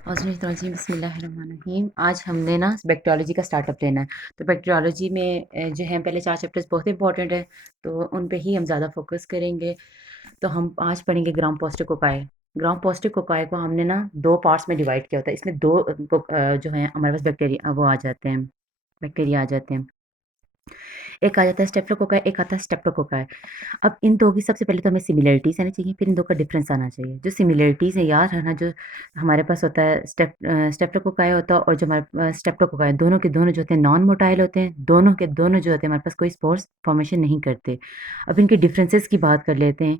बिस्मिल्लाहिर्रहमानिर्रहीम। आज हमने ना बैक्टीरियोलॉजी का स्टार्टअप लेना है। तो बैक्टीरियोलॉजी में जो है पहले 4 चैप्टर्स बहुत इंपॉर्टेंट है, तो उन पे ही हम ज़्यादा फोकस करेंगे। तो हम आज पढ़ेंगे gram positive cocci. Gram positive cocci को हमने ना 2 पार्ट्स में डिवाइड किया होता है। इसमें 2 जो है हमारे पास बैक्टीरिया वो आ जाते हैं, बैक्टीरिया आ जाते हैं। एक आ जाता है स्टेप्टोकोकाई, एक आता है स्ट्रेप्टोकोकाई। अब इन 2 की सबसे पहले तो हमें सिमिलैरिटीज़ आनी चाहिए, फिर इन 2 का डिफरेंस आना चाहिए। जो सिमिलैरिटीज़ है याद रखना, जो हमारे पास होता है स्ट्रेप्टोकोकाई होता है और जो हमारे पास स्ट्रेप्टोकोकाई, दोनों के दोनों जो होते हैं नॉन मोटाइल होते हैं, दोनों के दोनों जो होते हैं हमारे पास कोई स्पोर्स फॉर्मेशन नहीं करते। अब इनके डिफरेंसेस की बात कर लेते हैं।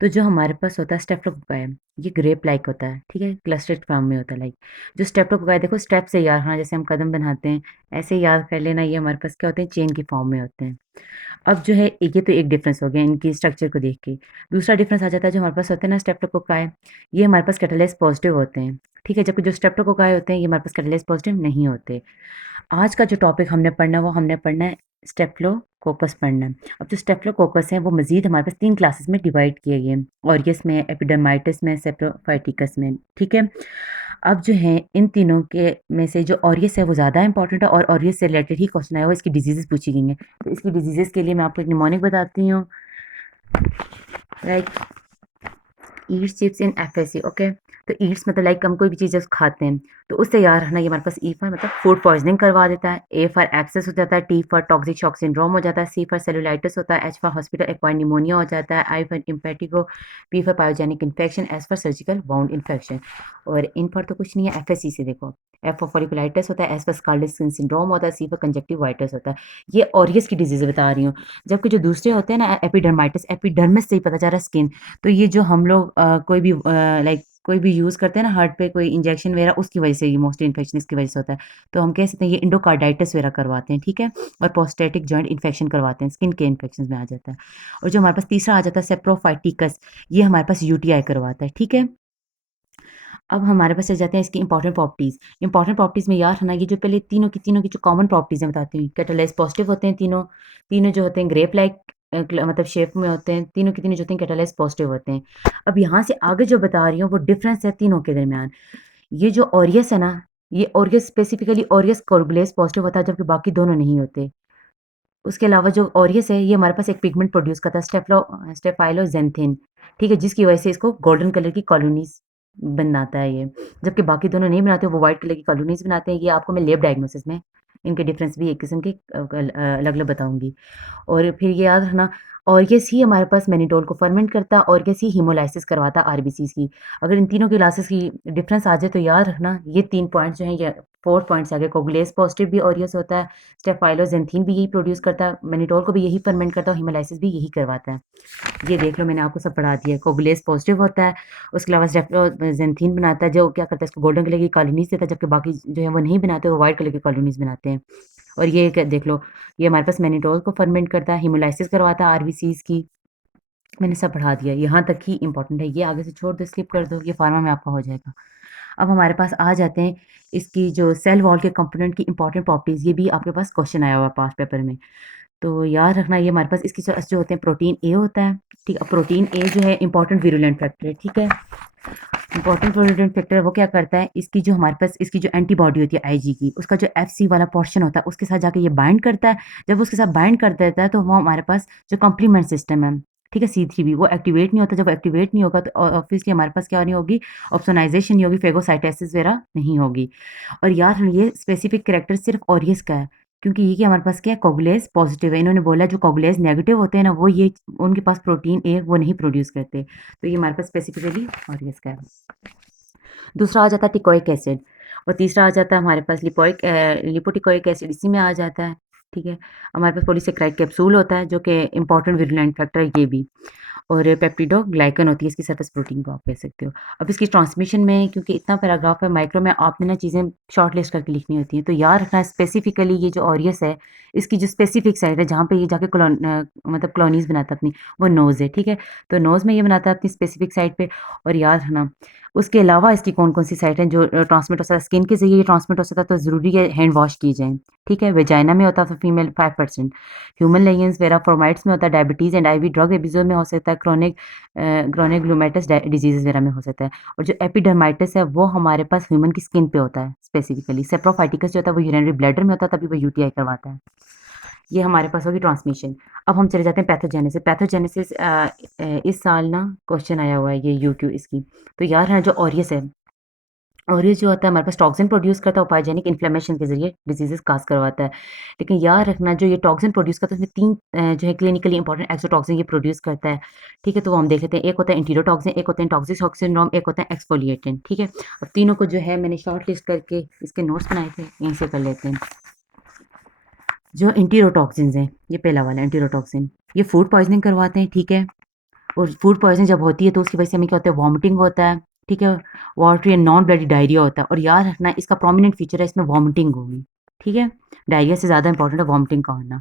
तो जो हमारे पास होता है स्ट्रेप्टोकोकाई, ये ग्रेप लाइक होता है, ठीक है? क्लस्टर्ड फॉर्म में होता है लाइक। जो स्ट्रेप्टोकोकाई देखो स्टेप से याद रखना, जैसे हम कदम बनाते हैं, ऐसे ही याद कर लेना, ये हमारे पास क्या होते हैं, चेन की फॉर्म में होते हैं। अब जो है ये तो एक डिफरेंस हो गया इनकी स्ट्रक्चर को देख के। दूसरा डिफरेंस आ जाता है जो हमारे पास होते हैं ना स्ट्रेप्टोकोकाई, ये हमारे पास कैटालाइज पॉजिटिव होते हैं, ठीक है? जबकि जो स्ट्रेप्टोकोकाई होते हैं ये हमारे पास कैटालाइज पॉजिटिव नहीं होते। आज का जो टॉपिक हमने पढ़ना है वो हमने पढ़ना है स्टेफ्लोकोकस पढ़ना है। अब जो स्टेफ्लोकोकस है वो मज़ीद हमारे पास 3 क्लासेस में डिवाइड किए गए हैं, ऑरियस में, एपिडर्माइटिस में, सेप्रोफाइटिकस में, ठीक है? अब जो है इन तीनों के में से जो ऑरियस है वो ज़्यादा इंपॉर्टेंट है और ऑरियस से रिलेटेड ही क्वेश्चन आया हुआ है, इसकी डिजीज़ेज़ पूछी गई हैं। तो इसकी डिजीज़ेज़ के लिए मैं आपको एक निमोनिक बताती हूँ, लाइक ईट्स चिप्स इन एफएससी, ओके? तो ईट्स मतलब लाइक हम कोई भी चीज़ जब खाते हैं, तो उससे याद रखना, ये हमारे पास ई फॉर मतलब फूड पॉइजनिंग करवा देता है, ए फॉर एब्सेस हो जाता है, T for toxic shock syndrome हो जाता है, सी फॉर सेलुलाइटिस होता है, H for hospital acquired pneumonia हो जाता है, I for impetigo, P for pyogenic infection, S for surgical wound infection. और इन पर तो कुछ नहीं है, एफएससी से देखो, एफ फॉर फॉलिकुलाइटिस होता है, S for scarlet skin syndrome होता है, सी फॉर कंजक्टिवाइटिस होता है। ये ऑरियस की डिजीज़ बता रही हूँ। जबकि जो दूसरे होते हैं ना, एपिडर्माइटिस, एपिडर्मिस से ही पता चल रहा है स्किन। तो ये जो हम लोग कोई भी लाइक कोई भी यूज़ करते हैं ना हार्ट पे कोई इंजेक्शन वगैरह, उसकी वजह से ये मोस्टली इन्फेक्शन इसकी वजह से होता है। तो हम कह सकते हैं ये एंडोकार्डाइटिस वगैरह करवाते हैं, ठीक है? और प्रोस्टेटिक जॉइंट इन्फेक्शन करवाते हैं, स्किन के इन्फेक्शंस में आ जाता है। और जो हमारे पास तीसरा आ जाता है सेप्रोफाइटिकस, ये हमारे पास यूटीआई करवाता है, ठीक है? अब हमारे पास चले जाते हैं इसकी इंपॉर्टेंट प्रॉपर्टीज़। इंपॉर्टेंट प्रॉपर्टीज़ में याद रखना, ये जो पहले तीनों की जो कॉमन प्रॉपर्टीज़ हैं बताती हूँ। कैटालाइज़ पॉजिटिव होते हैं तीनों, तीनों जो होते हैं ग्रेप लाइक मतलब शेप में होते हैं, तीनों के तीनों जो होते हैं कैटालाइज़ पॉजिटिव होते हैं। अब यहाँ से आगे जो बता रही हूँ वो डिफरेंस है तीनों के दरमियान। ये जो ऑरियस है ना, ये aureus specifically aureus coagulase positive होता है, जबकि बाकी दोनों नहीं होते। उसके अलावा जो ऑरियस है ये हमारे पास एक पिगमेंट प्रोड्यूस करता है, स्टेफाइलोज़ैंथिन, ठीक है? जिसकी वजह से इसको गोल्डन कलर की कॉलोनीज़ बनाता है ये। जबकि बाकी दोनों नहीं बनाते, वो व्हाइट कलर की कॉलोनीज़ बनाते हैं। ये आपको मैं लैब डायग्नोसिस में इनके डिफरेंस भी एक किस्म के अलग-अलग बताऊँगी। और फिर ये याद रखना, ऑर्गेस ही हमारे पास मैनिटोल को फर्मेंट करता है, ऑर्गेस ही हीमोलाइसिस करवाता है आरबीसीज़ की। अगर इन तीनों क्लासेस की डिफरेंस आ जाए तो याद रखना, ये 3 पॉइंट्स जो हैं, ये 4 पॉइंट्स आ गए। कोगुलेस पॉजिटिव भी ऑरियस होता है, स्टेफाइलोज़ैंथीन भी यही प्रोड्यूस करता है, मैनिटोल को भी यही फर्मेंट करता है और हीमोलाइसिस भी यही करवाता है। ये देख लो, मैंने आपको सब पढ़ा दिया है। कोगुलेस पॉजिटिव होता है, उसके अलावा स्टेफाइलोज़ैंथीन बनाता है, जो क्या करता है इसको गोल्डन कलर की कॉलोनीज़ देता है, जबकि बाकी जो है वो नहीं बनाते, वो व्हाइट कलर की कॉलोनीज़ बनाते हैं। और ये देख लो, ये हमारे पास मैनिटोल को फर्मेंट करता है, हीमोलाइसिस करवाता है आरबीसीज़ की। मैंने सब पढ़ा दिया, यहाँ तक ही इम्पोर्टेंट है। ये आगे से छोड़ दो, स्किप कर दो, ये फार्मा में आपका हो जाएगा। अब हमारे पास आ जाते हैं इसकी जो सेल वॉल के कंपोनेंट की इंपॉर्टेंट प्रॉपर्टीज़, ये भी आपके पास क्वेश्चन आया हुआ है पास्ट पेपर में। तो याद रखना, ये हमारे पास इसकी जो होते हैं, प्रोटीन ए होता है, ठीक है? प्रोटीन ए जो है इंपॉर्टेंट विरुलेंट फैक्टर है, ठीक है? इंपॉर्टेंट विरुलेंट फैक्टर है, वो क्या करता है, इसकी जो हमारे पास इसकी जो एंटीबॉडी होती है आईजी की, उसका जो एफसी वाला पोर्शन होता है उसके साथ जाके ये बाइंड करता है। जब वो उसके साथ बाइंड कर देता है तो वो हमारे पास जो कॉम्प्लीमेंट सिस्टम है, ठीक है, सी3बी, वो एक्टिवेट नहीं होता। जब एक्टिवेट नहीं होगा तो ऑब्वियसली हमारे पास क्या नहीं होगी, ऑप्सोनाइजेशन नहीं होगी, फेगोसाइटोसिस वगैरह नहीं होगी। और यार ये स्पेसिफिक कैरेक्टर सिर्फ ऑरियस का है, क्योंकि ये कि हमारे पास क्या है, कोगुलेज पॉजिटिव है। इन्होंने बोला जो कोगुलेज नेगेटिव होते हैं ना, वो ये उनके पास प्रोटीन ए वो नहीं प्रोड्यूस करते। तो ये हमारे पास स्पेसिफिकली ऑरियस का है। दूसरा आ जाता है टिकोइक एसिड, और तीसरा आ जाता है हमारे पास लिपोटिकोइक एसिड, इसी में आ जाता है, ठीक है? हमारे पास पॉलीसेकेराइड कैप्सूल होता है जो कि इंपॉर्टेंट विरुलेंट फैक्टर है ये भी। और पेप्टिडोग्लाइकन होती है इसकी सरफेस प्रोटीन को आप कह सकते हो। अब इसकी ट्रांसमिशन में क्योंकि इतना पैराग्राफ है माइक्रो में, आपने ना चीज़ें शॉर्ट लिस्ट करके लिखनी होती हैं। तो याद रखना स्पेसिफिकली ये जो ऑरियस है, इसकी जो स्पेसिफिक साइट है जहाँ पे ये जाके मतलब कॉलोनीज़ बनाता है अपनी, वो नोज़ है, ठीक है? तो नोज़ में ये बनाता है अपनी स्पेसिफिक साइट पे। और याद रखना, उसके अलावा इसकी कौन-कौन सी साइट हैं जो ट्रांसमिट हो सकता है, स्किन के ज़रिए ट्रांसमिट हो सकता है, तो ज़रूरी है हैंड वॉश की जाएँ, ठीक है? वेजाइना में होता है फीमेल 5%, ह्यूमन लायंस वेराफोर्माइट्स में होता है, diabetes and IV drug episode में हो सकता है, क्रोनिक ग्लूमेटस डिजीज़ वगैरह में हो सकता है। और जो एपिडर्माइटिस है वो हमारे पास ह्यूमन की स्किन पे होता है स्पेसिफिकली। सेप्रोफाइटिकस जो होता है वो यूरिनरी ब्लैडर में होता है, तभी वो यूटीआई करवाता है। ये हमारे पास होगी ट्रांसमिशन। अब हम चले जाते हैं पैथोजेनेसिस। पैथोजेनेसिस इस साल ना क्वेश्चन आया हुआ है ये यूक्यू इसकी। तो यार है जो ऑरियस है, ऑरियस जो होता है हमारे पास टॉक्सिन प्रोड्यूस करता है पाइजेनिक इन्फ्लेमेशन के ज़रिए डिजीज़ेज़ काज़ करवाता है। लेकिन याद रखना जो ये टॉक्सिन प्रोड्यूस करता है उसमें 3 जो है क्लिनिकली इंपॉर्टेंट एक्सोटॉक्सिन ये प्रोड्यूस करता है। ठीक है? तो वो हम देख लेते हैं। एक होता है एंटीरोटॉक्सिन, एक होता है टॉक्सिक सिंड्रोम, एक होता है एक्सफोलिएटेंट। ठीक है? अब तीनों को जो है मैंने शॉर्ट लिस्ट करके इसके नोट्स बनाए थे, यहीं से कर लेते हैं। जो एंटीरोटॉक्सिन्स हैं, ये पहला वाला एंटीरोटॉक्सिन, ये फूड पॉइज़निंग करवाते हैं, ठीक है? और फूड पॉइज़निंग जब होती है तो उसकी वजह से हमें क्या होता है वॉमिटिंग होता है, ठीक है? Watery and non bloody diarrhoea होता है और याद रखना इसका प्रोमिनेंट फीचर है इसमें वॉमिटिंग होगी, ठीक है? डायरिया से ज़्यादा इंपॉर्टेंट है वॉमिटिंग का होना।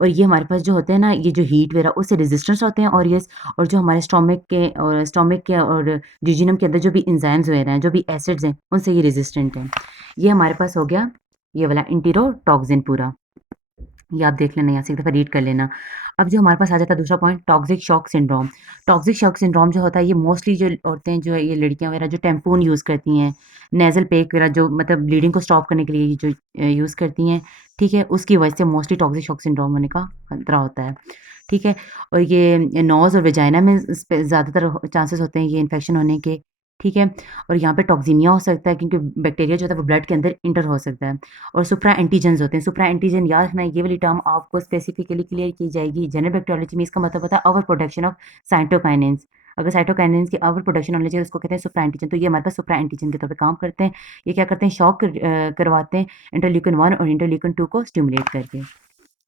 और ये हमारे पास जो होते हैं ना ये जो हीट वगैरह उससे रेजिस्टेंस होते हैं और जो हमारे स्टोमक के और जिजिनम के अंदर जो भी एंजाइम्स वगैरह हैं, जो भी एसिड्स हैं, उनसे ये रेजिस्टेंट हैं। ये हमारे पास हो गया ये वाला एंटीरोटॉक्सिन पूरा। ये आप देख लेना यहाँ से एक दफ़ा रीड कर लेना। अब जो हमारे पास आ जाता है दूसरा point toxic shock syndrome. Toxic shock syndrome जो होता है ये मोस्टली जो औरतें जो है ये लड़कियाँ वगैरह जो टैम्पून यूज़ करती हैं, नेज़ल पैक वगैरह जो मतलब ब्लीडिंग को स्टॉप करने के लिए जो यूज़ करती हैं, ठीक है? उसकी वजह से मोस्टली टॉक्सिक शॉक सिंड्रोम होने का खतरा होता है, ठीक है? और ये नोज़ और वेजाइना में ज़्यादातर चांसेस होते हैं ये इन्फेक्शन होने के, ठीक है? और यहाँ पे टॉक्सीमिया हो सकता है क्योंकि बैक्टीरिया जो होता है वो ब्लड के अंदर इंटर हो सकता है। और सुप्रा एंटीजेन्स होते हैं। सुप्रा एंटीजन याद रखना ये वाली टर्म आपको स्पेसिफिकली क्लियर की जाएगी। जनरल बैक्टीरियोलॉजी में इसका मतलब होता है ओवर प्रोडक्शन ऑफ साइटोकाइनेंस। अगर साइटोकाइनेंस की ओवर प्रोडक्शन होने चाहिए उसको कहते हैं सुप्रा एंटीजन। तो ये हमारे पास सुप्रा एंटीजन के तौर पे काम करते हैं। ये क्या करते हैं शॉक करवाते हैं इंटरल्यूकिन 1 और इंटरल्यूकिन 2 को स्टिमुलेट करके।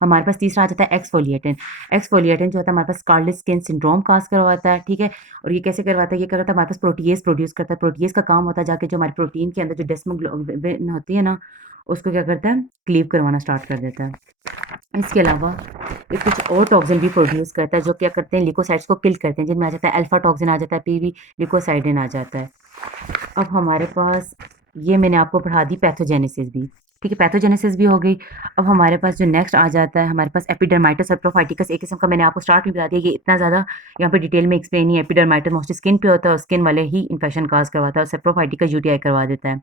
हमारे पास तीसरा आ जाता है एक्सफोलिएटिन। एक्सफोलिएटिन जो होता है हमारे पास स्कारलेट स्किन सिंड्रोम काज़ करवाता है, ठीक है? और ये कैसे करवाता है? ये करवाता है हमारे पास प्रोटीज़ प्रोड्यूस करता है। प्रोटीज़ का काम होता है जाके जो हमारे प्रोटीन के अंदर जो डेस्मोग्लोबिन होती है ना, उसको क्या करता है? क्लीव करवाना स्टार्ट कर देता है। इसके अलावा ये कुछ और टॉक्सिन भी प्रोड्यूस करता है जो क्या करते हैं लिकोसाइट्स को किल करते हैं जिनमें आ जाता है अल्फा टॉक्सिन आ जाता है, पीवी लिकोसाइडिन आ जाता है। अब हमारे पास ये मैंने आपको पढ़ा दी पैथोजेनेसिस भी, ठीक है? पैथोजेनेसिस भी हो गई। अब हमारे पास जो नेक्स्ट आ जाता है हमारे पास एपिडर्माइटिस सेप्रोफाइटिकस एक किस्म का मैंने आपको स्टार्ट में बता दिया, ये इतना ज़्यादा यहाँ पे डिटेल में एक्सप्लेन नहीं है। एपिडर्माइटिस मोस्टली स्किन पे होता है और स्किन वाले ही इन्फेक्शन काज़ करवाता है और सेप्रोफाइटिकस यूटीआई करवा देता है।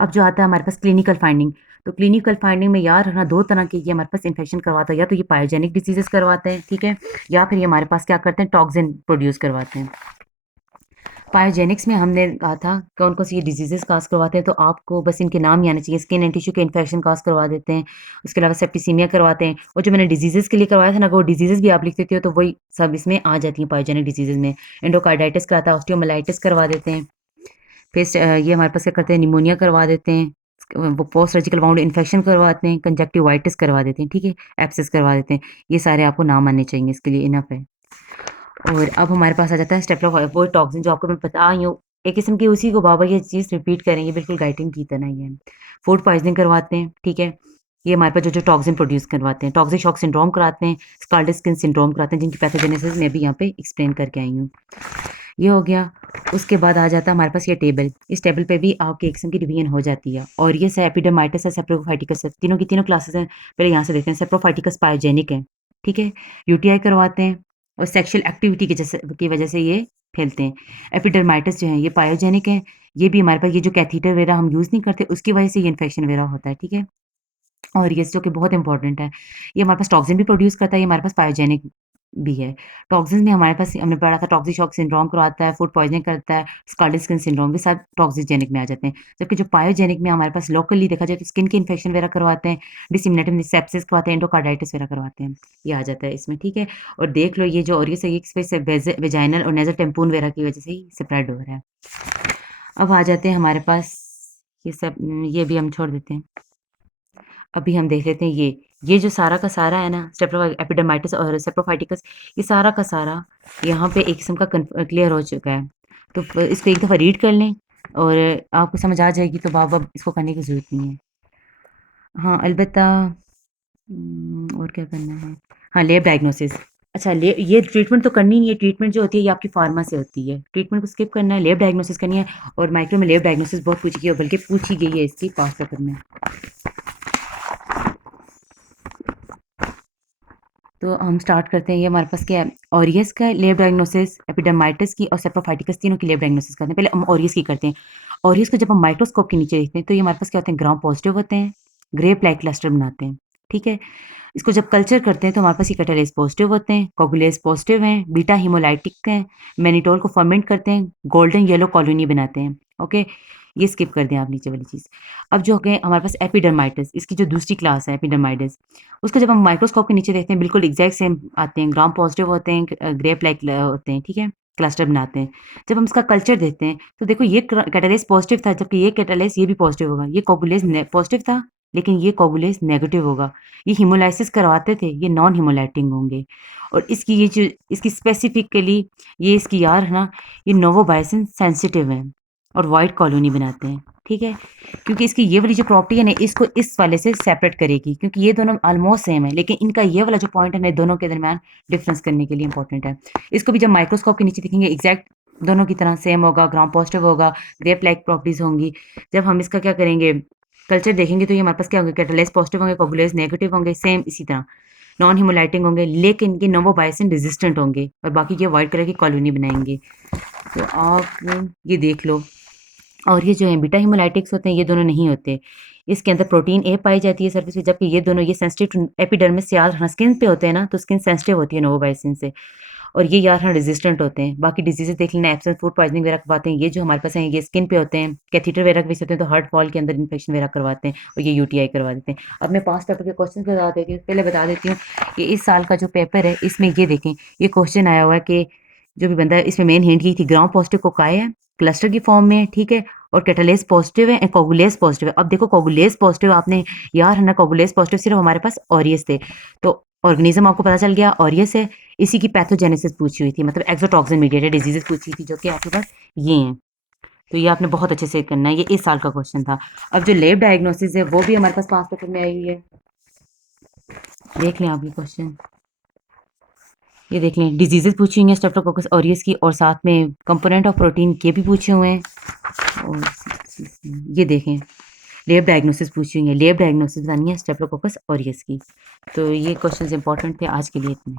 अब जो आता है हमारे पास क्लिनिकल फाइंडिंग, तो क्लिनिकल फाइंडिंग में याद रखना 2 तरह के ये हमारे पास इन्फेक्शन करवाता है, या तो ये पायोजेनिक डिसीज़ेज़ करवाते हैं, ठीक है? या फिर ये हमारे पास क्या करते हैं टॉक्सिन प्रोड्यूस करवाते हैं। पायोजेनिक्स में हमने कहा था कौन-कौन सी ये डिसीज़ेज़ काज़ करवाते हैं, तो आपको बस इनके नाम ही आने चाहिए। स्किन एंड टिश्यू के इन्फेक्शन काज़ करवा देते हैं, उसके अलावा सेप्टिसीमिया करवाते हैं और जो मैंने डिसीज़ेज़ के लिए करवाया था ना, अगर वो डिसीज़ेज़ भी आप लिख देते हो, तो वही सब इसमें आ जाती हैं पायोजेनिक डिसीज़ेज़ में। एंडोकार्डाइटिस कराता है, ऑस्टियोमाइलाइटिस करवा देते हैं। फिर ये हमारे पास क्या करते हैं निमोनिया करवा देते हैं, वो पोस्ट सर्जिकल वाउंड इन्फेक्शन करवाते हैं, कंजक्टिवाइटिस करवा देते हैं, ठीक है? एब्सेस करवा देते हैं। ये सारे आपको नाम आने चाहिए, इसके लिए इनफ है। और अब हमारे पास आ जाता है स्टेप्टोफाइव टॉक्सिन जो आपको मैं बता रही हूँ, एक किस्म की उसी को बाबा ये चीज़ रिपीट करेंगे बिल्कुल गाइटिंग की तरह ही है। फूड पॉइज़निंग करवाते हैं, ठीक है? ये हमारे पास जो टॉक्सिन प्रोड्यूस करवाते हैं, टॉक्सिक शॉक सिंड्रोम कराते हैं, स्कार्लेट स्किन सिंड्रोम कराते हैं, जिनकी पैथोजेनेसिस मैं भी यहाँ पे एक्सप्लेन करके आई हूँ। ये हो गया। उसके बाद आ जाता है हमारे पास ये टेबल। इस टेबल पे भी आपकी एक किस्म की रिवीजन हो जाती है और ये एपिडर्माइटिस है, सेप्रोफाइटिकस है, तीनों की तीनों क्लासेस हैं। पहले यहाँ से देखते हैं। सेप्रोफाइटिकस पायोजेनिक है, ठीक है? यूटीआई करवाते हैं और सेक्सुअल एक्टिविटी की वजह से ये फैलते हैं। एपिडर्माइटिस जो है ये पायोजेनिक है। ये भी हमारे पास ये जो कैथीटर वगैरह हम यूज़ नहीं करते उसकी वजह से ये इन्फेक्शन वगैरह होता है, ठीक है? और ये जो कि बहुत इंपॉर्टेंट है, ये हमारे पास टॉक्सिन भी प्रोड्यूस करता है, ये हमारे पास पायोजेनिक भी है। टॉक्सिन्स में हमारे पास हमने पढ़ा था टॉक्सिक शॉक सिंड्रोम करवाता है, फूड पॉइज़निंग करता है, स्कारलेट स्किन सिंड्रोम भी सब टॉक्सिजेनिक में आ जाते हैं। जबकि जो पायोजेनिक में हमारे पास लोकली देखा जाए तो स्किन के इन्फेक्शन वगैरह करवाते हैं, डिसेमिनेटिव सेप्सिस करवाते हैं, एंडोकार्डाइटिस वगैरह करवाते हैं। ये आ जाता है इसमें, ठीक है? और देख लो ये जो ऑरियस है ये किस वजह से वेजाइनल और नेज़ल टेम्पून वगैरह की वजह से ही स्प्रेड हो रहा है। अब आ जाते हैं हमारे पास ये सब ये भी हम छोड़ देते हैं। अभी हम देख लेते हैं ये जो सारा का सारा है ना एपिडर्माइटिस और सेप्रोफाइटिकस ये सारा का सारा यहाँ पे एक किस्म का क्लियर हो चुका है। तो इसको एक दफ़ा रीड कर लें और आपको समझ आ जाएगी तो बार-बार इसको करने की ज़रूरत नहीं है। हाँ, अलबत्ता और क्या करना है? हाँ, लैब डायग्नोसिस। अच्छा, ले ये ट्रीटमेंट तो करनी नहीं है, ट्रीटमेंट जो होती है ये आपकी फार्मा से होती है। ट्रीटमेंट को स्किप करना है, लैब डायग्नोसिस करनी है और माइक्रो में लैब डायग्नोसिस बहुत पूछी गई है, बल्कि पूछी गई है इसकी पास्ट पेपर में। तो हम स्टार्ट करते हैं। ये हमारे पास क्या है, ऑरियस का लैब डायग्नोसिस, एपिडर्माइटिस की और सेप्रोफाइटिकस तीनों की लैब डायग्नोसिस करते हैं। पहले हम ऑरियस की करते हैं। ऑरियस को जब हम माइक्रोस्कोप के नीचे देखते हैं तो ये हमारे पास क्या होते हैं, ग्राम पॉजिटिव होते हैं, ग्रे प्लैक क्लस्टर बनाते हैं, ठीक है। इसको जब कल्चर करते हैं तो हमारे पास ये कैटालेस पॉजिटिव होते हैं, कोगुलेस पॉजिटिव हैं, बीटा हीमोलाइटिक हैं, मैनिटोल को फर्मेंट करते हैं, गोल्डन येलो कॉलोनी बनाते हैं, ओके। ये स्किप कर दें आप नीचे वाली चीज़। अब जो हो गए हमारे पास एपिडर्माइटिस, इसकी जो दूसरी क्लास है एपिडर्माइटिस, उसको जब हम माइक्रोस्कोप के नीचे देखते हैं बिल्कुल एग्जैक्ट सेम आते हैं, ग्राम पॉजिटिव होते हैं, ग्रे प्लैक होते हैं, ठीक है, क्लस्टर बनाते हैं। जब हम इसका कल्चर देखते हैं तो देखो ये कैटालेस पॉजिटिव था, जबकि ये कैटालेस ये भी पॉजिटिव होगा। ये कोगुलेस पॉजिटिव था, लेकिन ये कोगुलेस नेगेटिव होगा। ये हीमोलाइसिस करवाते थे, ये नॉन हीमोलाइटिंग होंगे। और इसकी ये जो इसकी स्पेसिफिकली ये इसकी यार है ना, ये नोवोबायसिन सेंसिटिव है और वाइट कॉलोनी बनाते हैं, ठीक है। क्योंकि इसकी ये वाली जो प्रॉपर्टी है ना, इसको इस वाले से सेपरेट करेगी, क्योंकि ये दोनों ऑलमोस्ट सेम है, लेकिन इनका ये वाला जो पॉइंट है ना, दोनों के दरमियान डिफरेंस करने के लिए इंपॉर्टेंट है। इसको भी जब माइक्रोस्कोप के नीचे देखेंगे एग्जैक्ट दोनों की तरह सेम होगा, ग्राम पॉजिटिव होगा, ग्रेप लाइक प्रॉपर्टीज होंगी। जब हम इसका क्या करेंगे, कल्चर देखेंगे, तो ये हमारे पास क्या होंगे, कैटालेस पॉजिटिव होंगे, कोगुलेस नेगेटिव होंगे, सेम इसी तरह नॉन हिमोलाइटिंग होंगे, लेकिन ये नोवोबायसिन रेजिस्टेंट होंगे और बाकी ये वाइट कलर की कॉलोनी बनाएंगे। तो आप ये देख लो। और ये जो है बीटा हीमोलाइटिक्स होते हैं, ये दोनों नहीं होते। इसके अंदर प्रोटीन ए पाई जाती है सरफेस पे, जबकि ये दोनों ये सेंसिटिव टू एपिडर्मिस से यार स्किन पे होते हैं ना, तो स्किन सेंसिटिव होती है नोवोबायसिन से। और ये यार रेजिस्टेंट होते हैं। बाकी डिजीजेस देख लेना, एब्सेंट फूड पॉइजनिंग वगैरह करवाते हैं, ये जो हमारे पास हैं ये स्किन पे होते हैं। कैथीटर वगैरह भी होते हैं तो हार्ट वॉल के अंदर इन्फेक्शन वगैरह करवाते हैं, और ये यूटीआई करवा देते हैं। अब मैं पास पेपर के क्वेश्चन बता देती हूँ। पहले बता देती हूँ कि इस साल का जो पेपर है इसमें ये देखें, ये क्वेश्चन आया हुआ है कि जो भी बंदा है, इसमें मेन हिंट की थी ग्राम पॉजिटिव कोकाई है, क्लस्टर की फॉर्म में है, ठीक है, और कैटालेस पॉजिटिव है, कोगुलेस पॉजिटिव है। अब देखो कोगुलेस पॉजिटिव आपने यार है ना, कोगुलेस पॉजिटिव सिर्फ हमारे पास ऑरियस थे, तो ऑर्गेनिज्म आपको पता चल गया ऑरियस है। इसी की पैथोजेनेसिस पूछी हुई थी, मतलब एक्सोटॉक्सिन मीडिएटेड डिजीजेस पूछी थी, जो कि आपके पास ये हैं। तो ये आपने बहुत अच्छे से करना है, ये इस साल का क्वेश्चन था। अब जो लैब डायग्नोसिस है वो भी हमारे पास पास पेपर में आई हुई है, देख लें आप ये क्वेश्चन। ये देख लें, डिजीजेस पूछी हुई हैं स्ट्रेप्टोकोकस ऑरियस की, और साथ में कंपोनेंट ऑफ प्रोटीन के भी पूछे हुए हैं। और ये देखें, लैब डायग्नोसिस पूछी हुई है, लैब डायग्नोसिस बतानी है स्ट्रेप्टोकोकस ऑरियस की। तो ये क्वेश्चंस इंपॉर्टेंट थे, आज के लिए इतने।